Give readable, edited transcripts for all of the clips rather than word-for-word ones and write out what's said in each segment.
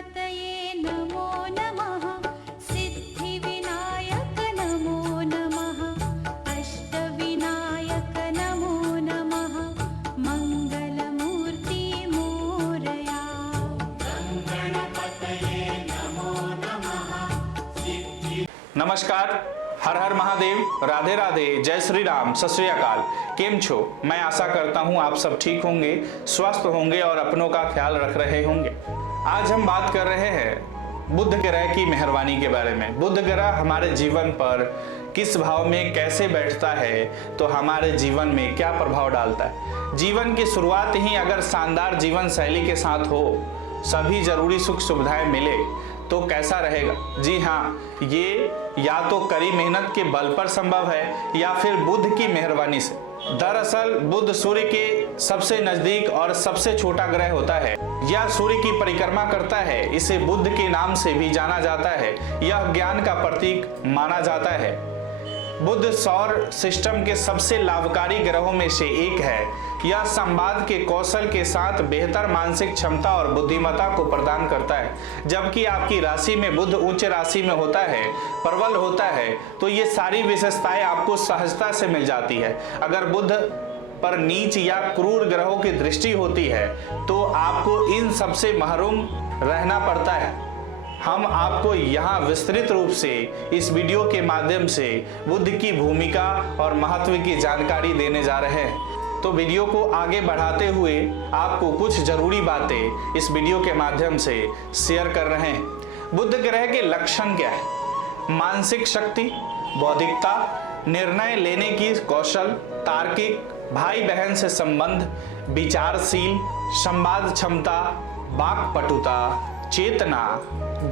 गणपतये नमो नमः। सिद्धिविनायक नमो नमः। अष्टविनायक नमो नमः। मंगलमूर्ति मोरया। गणपतये नमो नमः। नमस्कार, हर हर महादेव, राधे राधे, जय श्री राम, सत श्री अकाल। केम छो? मैं आशा करता हूँ आप सब ठीक होंगे, स्वस्थ होंगे और अपनों का ख्याल रख रहे होंगे। आज हम बात कर रहे हैं बुध ग्रह की मेहरबानी के बारे में। बुध ग्रह हमारे जीवन पर किस भाव में कैसे बैठता है, तो हमारे जीवन में क्या प्रभाव डालता है। जीवन की शुरुआत ही अगर शानदार जीवन शैली के साथ हो, सभी जरूरी सुख सुविधाएं मिले, तो कैसा रहेगा? जी हाँ, ये या तो कड़ी मेहनत के बल पर संभव है या फिर बुध की मेहरबानी से। दरअसल बुध सूर्य के सबसे नजदीक और सबसे छोटा ग्रह होता है। यह सूर्य की परिक्रमा करता है, इसे बुध के नाम से भी जाना जाता है। यह ज्ञान का प्रतीक माना जाता है। बुध सौर सिस्टम के सबसे लाभकारी ग्रहों में से एक है। यह संवाद के कौशल के साथ बेहतर मानसिक क्षमता और बुद्धिमत्ता को प्रदान करता है। जबकि आपकी राशि में बुध उच्च राशि में होता है, प्रबल होता है, तो ये सारी विशेषताएं आपको सहजता से मिल जाती है। अगर बुध पर नीच या क्रूर ग्रहों की दृष्टि होती है, तो आपको इन सबसे महरूम रहना पड़ता है। हम आपको यहाँ विस्तृत रूप से इस वीडियो के माध्यम से बुध की भूमिका और महत्व की जानकारी देने जा रहे हैं। तो वीडियो को आगे बढ़ाते हुए आपको कुछ जरूरी बातें इस वीडियो के माध्यम से शेयर कर रहे हैं। बुध ग्रह के लक्षण क्या है? मानसिक शक्ति, बौद्धिकता, निर्णय लेने की कौशल, तार्किक, भाई बहन से संबंध, विचारशील, संवाद क्षमता, वाक्पटुता, चेतना,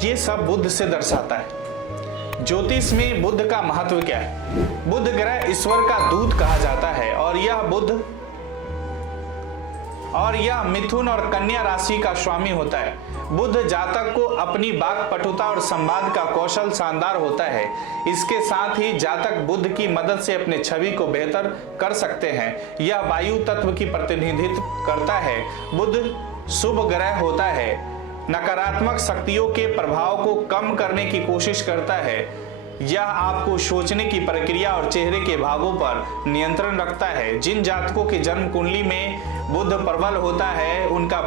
ये सब बुध से दर्शाता है। ज्योतिष में बुध का महत्व क्या है? बुध ग्रह ईश्वर का दूत कहा जाता है और यह मिथुन और कन्या राशि का स्वामी होता है। बुध जातक को अपनी वाक्पटुता और संवाद का कौशल शानदार होता है। इसके साथ ही जातक बुध की मदद से अपने छवि को बेहतर कर सकते हैं। यह वायु तत्व की प्रतिनिधित्व करता है। बुध शुभ ग्रह होता है, नकारात्मक शक्तियों के प्रभाव को कम करने की कोशिश करता है। यह आपको सोचने की प्रक्रिया और चेहरे के भावों पर नियंत्रण रखता है। जिन जातकों के जन्म कुंडली में बुध प्रबल होता है, उनका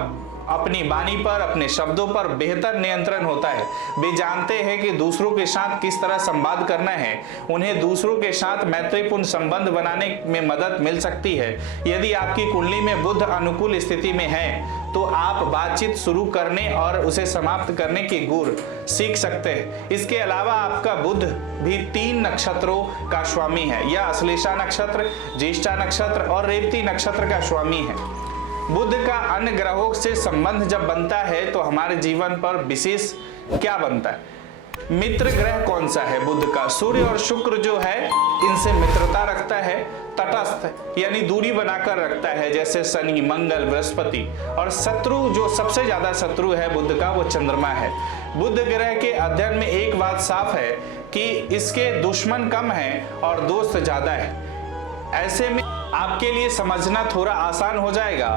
अपनी वाणी पर, अपने शब्दों पर बेहतर नियंत्रण होता है। वे जानते हैं कि दूसरों के साथ किस तरह संवाद करना है। उन्हें दूसरों के साथ मैत्रीपूर्ण संबंध बनाने में मदद मिल सकती है। यदि आपकी कुंडली में बुध अनुकूल स्थिति में है, तो आप बातचीत शुरू करने और उसे समाप्त करने के गुर सीख सकते हैं। इसके अलावा आपका बुध भी 3 नक्षत्रों का स्वामी है। यह अश्लेषा नक्षत्र, ज्येष्ठा नक्षत्र और रेवती नक्षत्र का स्वामी है। बुध का अन्य ग्रहों से संबंध जब बनता है, तो हमारे जीवन पर विशेष क्या बनता है? मित्र ग्रह कौन सा है बुध का? सूर्य और शुक्र जो है, इनसे मित्रता रखता है, तटस्थ यानी दूरी बनाकर रखता है, जैसे शनि, मंगल, बृहस्पति। और शत्रु, जो सबसे ज्यादा शत्रु है बुध का, वो चंद्रमा है। बुध ग्रह के अध्ययन में एक बात साफ है कि इसके दुश्मन कम हैं और दोस्त ज्यादा है। ऐसे में आपके लिए समझना थोड़ा आसान हो जाएगा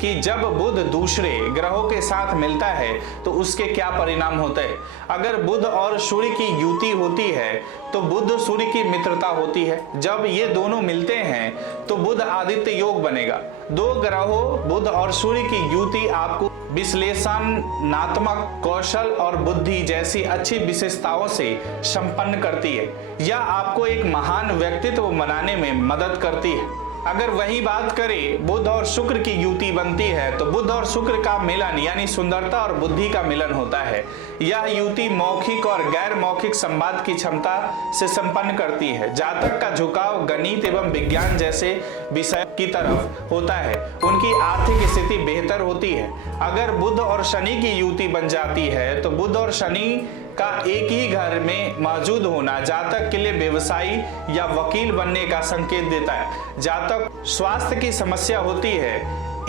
कि जब बुध दूसरे ग्रहों के साथ मिलता है, तो उसके क्या परिणाम होते हैं। अगर बुध और सूर्य की युति होती है, तो बुध सूर्य की मित्रता होती है। जब ये दोनों मिलते हैं, तो बुध आदित्य योग बनेगा। 2 ग्रहों बुध और सूर्य की युति आपको विश्लेषणात्मक कौशल और बुद्धि जैसी अच्छी विशेषताओं से संपन्न करती है। यह आपको एक महान व्यक्तित्व बनाने में मदद करती है। अगर वही बात करें, बुध और शुक्र की युति बनती है, तो बुध और शुक्र का मिलन यानी सुंदरता और बुद्धि का मिलन होता है। यह युति मौखिक और गैर मौखिक संवाद की क्षमता से संपन्न करती है। जातक का झुकाव गणित एवं विज्ञान जैसे विषय की तरफ होता है। उनकी आर्थिक स्थिति बेहतर होती है। अगर बुध और शनि की युति बन जाती है, तो बुध और शनि का एक ही घर में मौजूद होना जातक के लिए व्यवसायी या वकील बनने का संकेत देता है। जातक स्वास्थ्य की समस्या होती है,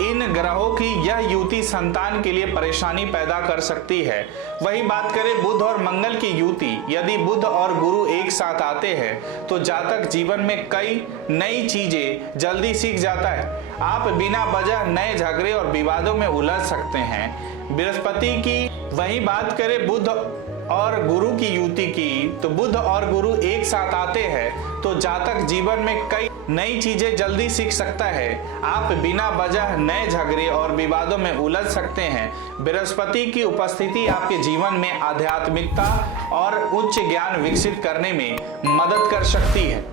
इन ग्रहों की यह युति संतान के लिए परेशानी पैदा कर सकती है। वही बात करें बुध और मंगल की युति, यदि बुध और गुरु एक साथ आते हैं तो जातक जीवन में कई नई चीजें जल्दी सीख जाता है। आप बिना वजह नए झगड़े और विवादों में उलझ सकते हैं। बृहस्पति की वही बात करें बुध और गुरु की युति की, तो बुध और गुरु एक साथ आते हैं तो जातक जीवन में कई नई चीजें जल्दी सीख सकता है। आप बिना वजह नए झगड़े और विवादों में उलझ सकते हैं। बृहस्पति की उपस्थिति आपके जीवन में आध्यात्मिकता और उच्च ज्ञान विकसित करने में मदद कर सकती है।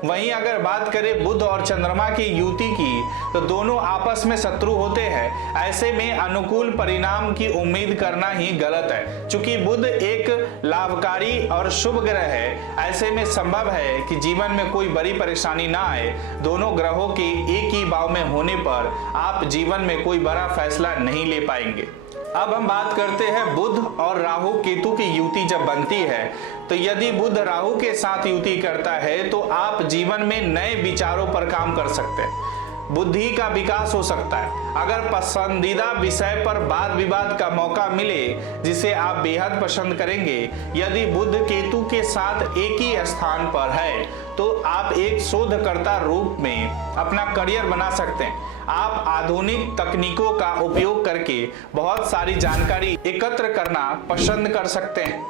वहीं अगर बात करें बुध और चंद्रमा की युति की, तो दोनों आपस में शत्रु होते हैं। ऐसे में अनुकूल परिणाम की उम्मीद करना ही गलत है। चूंकि बुध एक लाभकारी और शुभ ग्रह है, ऐसे में संभव है कि जीवन में कोई बड़ी परेशानी ना आए। दोनों ग्रहों के एक ही भाव में होने पर आप जीवन में कोई बड़ा फैसला नहीं ले पाएंगे। अब हम बात करते हैं बुध और राहु केतु की युति जब बनती है, तो यदि बुध राहु के साथ युति करता है तो आप जीवन में नए विचारों पर काम कर सकते हैं। बुद्धि का विकास हो सकता है। अगर पसंदीदा विषय पर वाद विवाद का मौका मिले जिसे आप बेहद पसंद करेंगे, यदि बुध केतु के साथ एक ही स्थान पर है तो आप एक शोधकर्ता रूप में अपना करियर बना सकते हैं। आप आधुनिक तकनीकों का उपयोग करके बहुत सारी जानकारी एकत्र करना पसंद कर सकते हैं।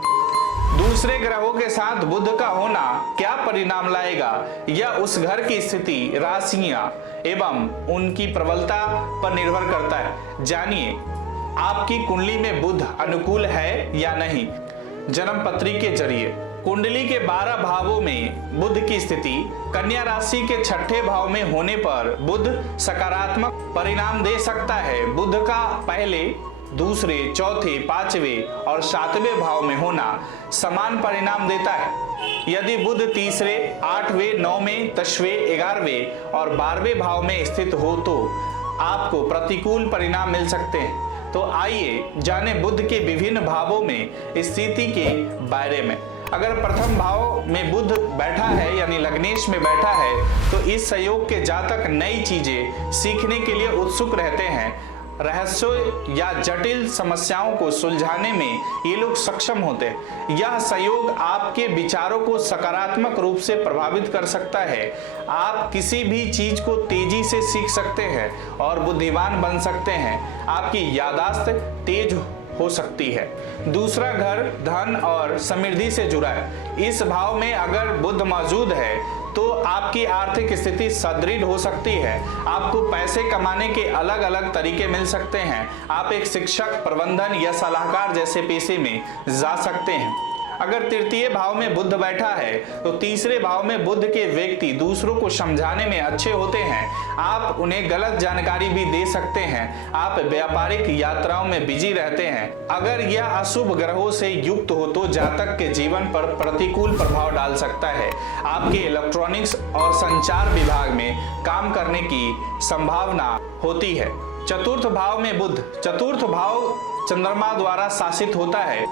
दूसरे ग्रहों के साथ बुध का होना क्या परिणाम लाएगा, यह उस घर की स्थिति, राशियां एवं उनकी प्रबलता पर निर्भर करता है। जानिए आपकी कुंडली में बुध अनुकूल है या नहीं। जन्म पत्री के जरिए कुंडली के 12 भावों में बुध की स्थिति कन्या राशि के 6ठे भाव में होने पर बुध सकारात्मक परिणाम दे सकता है। बुध का पहले, दूसरे, चौथे, 5वें और 7वें भाव में होना समान परिणाम देता है। यदि बुध तीसरे, 8वें, 9वें, 10वें, 11वें और 12वें भाव में स्थित हो तो आपको प्रतिकूल परिणाम मिल सकते हैं। तो आइए जाने बुध के विभिन्न भावों में स्थिति के बारे में। अगर प्रथम भाव में बुध बैठा है यानी लग्नेश में बैठा है, तो इस संयोग के जातक नई चीजें सीखने के लिए उत्सुक रहते हैं। रहस्यों या जटिल समस्याओं को सुलझाने में ये लोग सक्षम होते हैं। यह संयोग आपके विचारों को सकारात्मक रूप से प्रभावित कर सकता है। आप किसी भी चीज को तेजी से सीख सकते हैं और बुद्धिमान बन सकते हैं। आपकी याददाश्त तेज हो सकती है। दूसरा घर धन और समृद्धि से जुड़ा है। इस भाव में अगर बुध मौजूद है तो आपकी आर्थिक स्थिति सुदृढ़ हो सकती है। आपको पैसे कमाने के अलग अलग तरीके मिल सकते हैं। आप एक शिक्षक, प्रबंधन या सलाहकार जैसे पेशे में जा सकते हैं। अगर तृतीय भाव में बुध बैठा है तो तीसरे भाव में बुध के व्यक्ति दूसरों को समझाने में अच्छे होते हैं। आप उन्हें गलत जानकारी भी दे सकते हैं। आप व्यापारिक यात्राओं में बिजी रहते हैं। अगर यह अशुभ ग्रहों से युक्त हो तो जातक के जीवन पर प्रतिकूल प्रभाव डाल सकता है। आपके इलेक्ट्रॉनिक्स और संचार विभाग में काम करने की संभावना होती है। चतुर्थ भाव में बुध, चतुर्थ भाव चंद्रमा द्वारा शासित होता है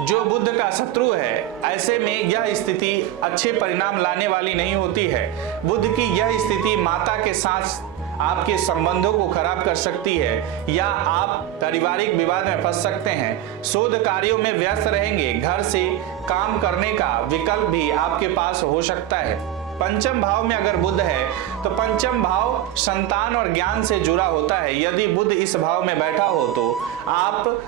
जो बुध का शत्रु है। ऐसे में यह स्थिति अच्छे परिणाम लाने वाली नहीं होती है। बुध की यह स्थिति माता के साथ आपके संबंधों को खराब कर सकती है या आप पारिवारिक विवाद में फंस सकते हैं। शोध कार्यों में व्यस्त रहेंगे। घर से काम करने का विकल्प भी आपके पास हो सकता है। पंचम भाव में अगर बुध है तो पंचम भाव संतान और ज्ञान से जुड़ा होता है। यदि बुध इस भाव में बैठा हो तो आप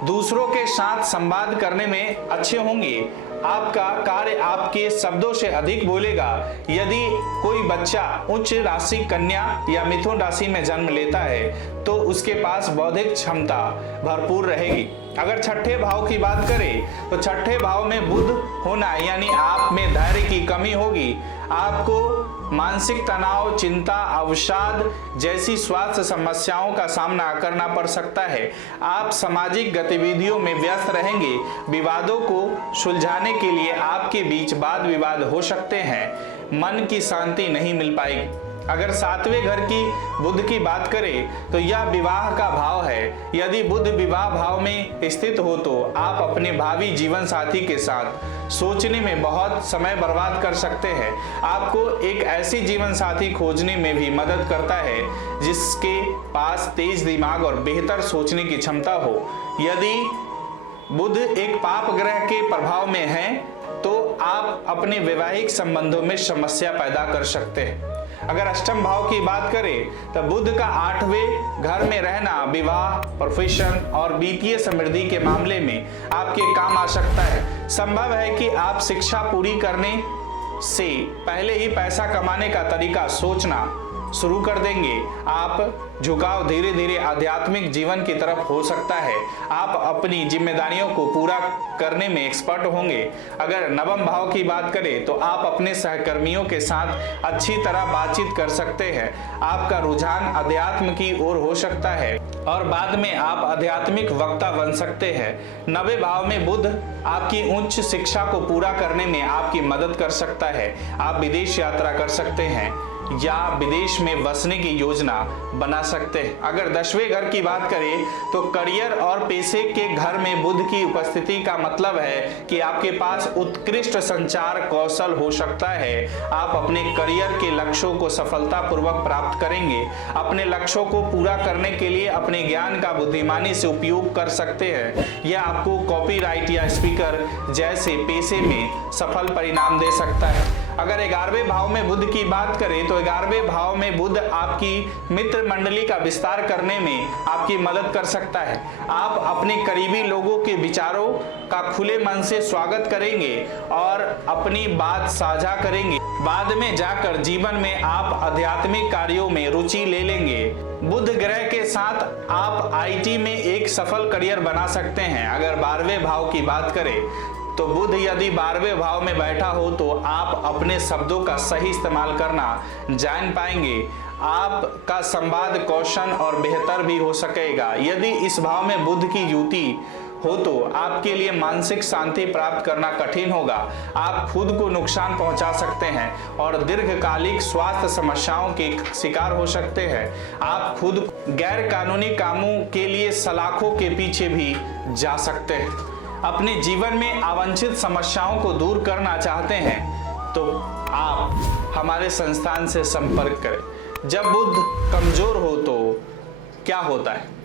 दूसरों के साथ संवाद करने में अच्छे होंगे। आपका कार्य आपके शब्दों से अधिक बोलेगा। यदि कोई बच्चा उच्च राशि कन्या या मिथुन राशि में जन्म लेता है तो उसके पास बौद्धिक क्षमता भरपूर रहेगी। अगर छठे भाव की बात करें तो छठे भाव में बुध होना यानी आप में धैर्य की कमी होगी। आपको मानसिक तनाव, चिंता, अवसाद जैसी स्वास्थ्य समस्याओं का सामना करना पड़ सकता है। आप सामाजिक गतिविधियों में व्यस्त रहेंगे। विवादों को सुलझाने के लिए आपके बीच वाद विवाद हो सकते हैं। मन की शांति नहीं मिल पाएगी। अगर 7वें घर की बुध की बात करें तो यह विवाह का भाव है। यदि बुध विवाह भाव में स्थित हो तो आप अपने भावी जीवन साथी के साथ सोचने में बहुत समय बर्बाद कर सकते हैं। आपको एक ऐसी जीवन साथी खोजने में भी मदद करता है जिसके पास तेज दिमाग और बेहतर सोचने की क्षमता हो। यदि बुध एक पाप ग्रह के प्रभाव में है तो आप अपने वैवाहिक संबंधों में समस्या पैदा कर सकते हैं। अगर अष्टम भाव की बात करें तो बुध का 8वें घर में रहना विवाह, प्रोफेशन और वित्तीय समृद्धि के मामले में आपके काम आ सकता है। संभव है कि आप शिक्षा पूरी करने से पहले ही पैसा कमाने का तरीका सोचना शुरू कर देंगे। आप झुकाव धीरे धीरे आध्यात्मिक जीवन की तरफ हो सकता है। आप अपनी जिम्मेदारियों को पूरा करने में एक्सपर्ट होंगे। अगर नवम भाव की बात करें तो आप अपने सहकर्मियों के साथ अच्छी तरह बातचीत कर सकते हैं। आपका रुझान अध्यात्म की ओर हो सकता है और बाद में आप आध्यात्मिक वक्ता बन सकते हैं। 9वें भाव में बुध आपकी उच्च शिक्षा को पूरा करने में आपकी मदद कर सकता है। आप विदेश यात्रा कर सकते हैं या विदेश में बसने की योजना बना सकते हैं। अगर 10वें घर की बात करें तो करियर और पैसे के घर में बुध की उपस्थिति का मतलब है कि आपके पास उत्कृष्ट संचार कौशल हो सकता है। आप अपने करियर के लक्ष्यों को सफलतापूर्वक प्राप्त करेंगे। अपने लक्ष्यों को पूरा करने के लिए अपने ज्ञान का बुद्धिमानी से उपयोग कर सकते हैं। यह आपको कॉपीराइट या स्पीकर जैसे पेशे में सफल परिणाम दे सकता है। अगर 11वें भाव में बुध की बात करें तो 11वें भाव में बुध आपकी मित्र मंडली का विस्तार करने में आपकी मदद कर सकता है। आप अपने करीबी लोगों के विचारों का खुले मन से स्वागत करेंगे और अपनी बात साझा करेंगे। बाद में जाकर जीवन में आप आध्यात्मिक कार्यों में रुचि ले लेंगे। बुध ग्रह के साथ आप आईटी में एक सफल करियर बना सकते हैं। अगर 12वें भाव की बात करें तो बुध यदि 12वें भाव में बैठा हो तो आप अपने शब्दों का सही इस्तेमाल करना जान पाएंगे। आपका संवाद कौशल और बेहतर भी हो सकेगा। यदि इस भाव में बुध की युति हो तो आपके लिए मानसिक शांति प्राप्त करना कठिन होगा। आप खुद को नुकसान पहुंचा सकते हैं और दीर्घकालिक स्वास्थ्य समस्याओं के शिकार हो सकते हैं। आप खुद गैर कानूनी कामों के लिए सलाखों के पीछे भी जा सकते हैं। अपने जीवन में अवांछित समस्याओं को दूर करना चाहते हैं तो आप हमारे संस्थान से संपर्क करें। जब बुध कमजोर हो तो क्या होता है?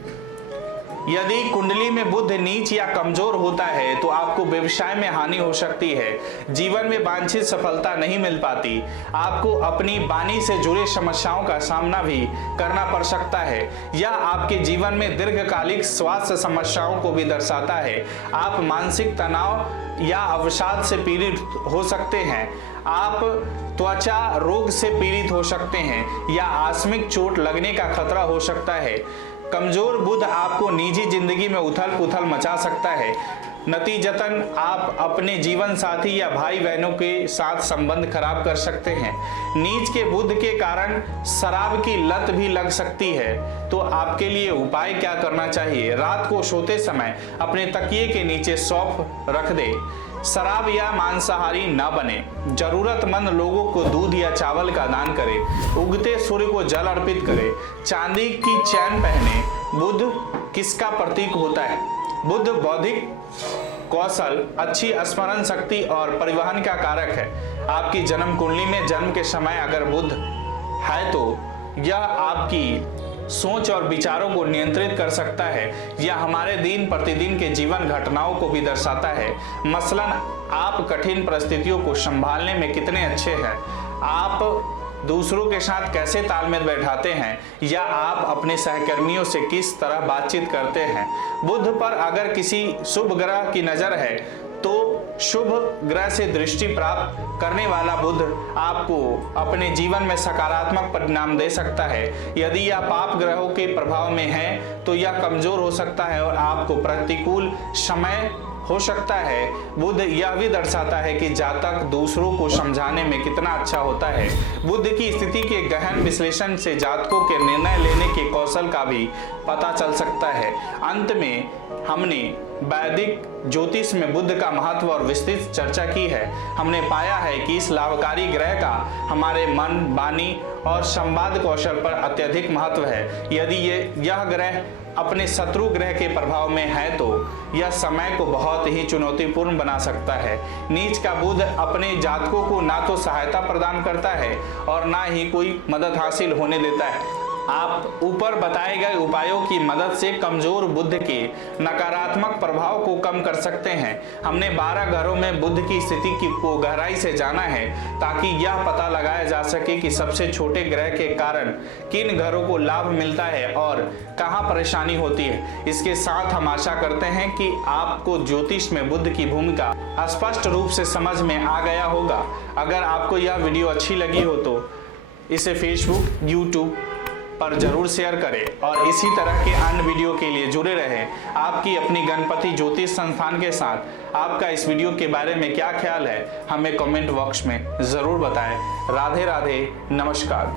यदि कुंडली में बुध नीच या कमजोर होता है तो आपको व्यवसाय में हानि हो सकती है। जीवन में वांछित सफलता नहीं मिल पाती। आपको अपनी वाणी से जुड़े समस्याओं का सामना भी करना पड़ सकता है। यह आपके जीवन में दीर्घकालिक स्वास्थ्य समस्याओं को भी दर्शाता है। आप मानसिक तनाव या अवसाद से पीड़ित हो सकते हैं। आप त्वचा रोग से पीड़ित हो सकते हैं या आकस्मिक चोट लगने का खतरा हो सकता है। कमजोर बुध आपको निजी जिंदगी में उथल पुथल मचा सकता है। नतीजतन आप अपने जीवन साथी या भाई बहनों के साथ संबंध खराब कर सकते हैं। नीच के बुध के कारण शराब की लत भी लग सकती है। तो आपके लिए उपाय क्या करना चाहिए? रात को सोते समय अपने तकिए के नीचे सौंफ रख दे। शराब या मांसाहारी न बने। जरूरतमंद लोगों को दूध या चावल का दान करें। उगते सूर्य को जल अर्पित करें। चांदी की चैन पहने। बुध किसका प्रतीक होता है? बुध बौद्धिक कौशल, अच्छी स्मरण शक्ति और परिवहन का कारक है। आपकी जन्म कुंडली में जन्म के समय अगर बुध है तो यह आपकी सोच और विचारों को नियंत्रित कर सकता है। यह हमारे दिन प्रतिदिन के जीवन घटनाओं को भी दर्शाता है। मसलन आप कठिन परिस्थितियों को संभालने में कितने अच्छे हैं, आप दूसरों के साथ कैसे तालमेल बैठाते हैं या आप अपने सहकर्मियों से किस तरह बातचीत करते हैं। बुध पर अगर किसी शुभ ग्रह की नजर है तो शुभ ग्रह से दृष्टि प्राप्त करने वाला बुध आपको अपने जीवन में सकारात्मक परिणाम दे सकता है। यदि यह पाप ग्रहों के प्रभाव में है तो यह कमजोर हो सकता है और आपको प्रतिकूल समय हो सकता है। बुध यह भी दर्शाता है कि जातक दूसरों को समझाने में कितना अच्छा होता है। बुध की स्थिति के गहन विश्लेषण से जातकों के निर्णय लेने के कौशल का भी पता चल सकता है। अंत में हमने वैदिक ज्योतिष में बुध का महत्व और विस्तृत चर्चा की है। हमने पाया है कि इस लाभकारी ग्रह का हमारे मन, वाणी और संवाद कौशल पर अत्यधिक महत्व है। यदि यह ग्रह अपने शत्रु ग्रह के प्रभाव में है तो यह समय को बहुत ही चुनौतीपूर्ण बना सकता है। नीच का बुध अपने जातकों को ना तो सहायता प्रदान करता है और ना ही कोई मदद हासिल होने देता है। आप ऊपर बताए गए उपायों की मदद से कमजोर बुध के नकारात्मक प्रभाव को कम कर सकते हैं। हमने 12 घरों में बुध की स्थिति को गहराई से जाना है ताकि यह पता लगाया जा सके कि सबसे छोटे ग्रह के कारण किन घरों को लाभ मिलता है और कहां परेशानी होती है। इसके साथ हम आशा करते हैं कि आपको ज्योतिष में बुध की भूमिका स्पष्ट रूप से समझ में आ गया होगा। अगर आपको यह वीडियो अच्छी लगी हो तो इसे फेसबुक, यूट्यूब पर जरूर शेयर करें और इसी तरह के अन्य वीडियो के लिए जुड़े रहें। आपकी अपनी गणपति ज्योतिष संस्थान के साथ आपका इस वीडियो के बारे में क्या ख्याल है, हमें कमेंट बॉक्स में जरूर बताएं। राधे राधे, नमस्कार।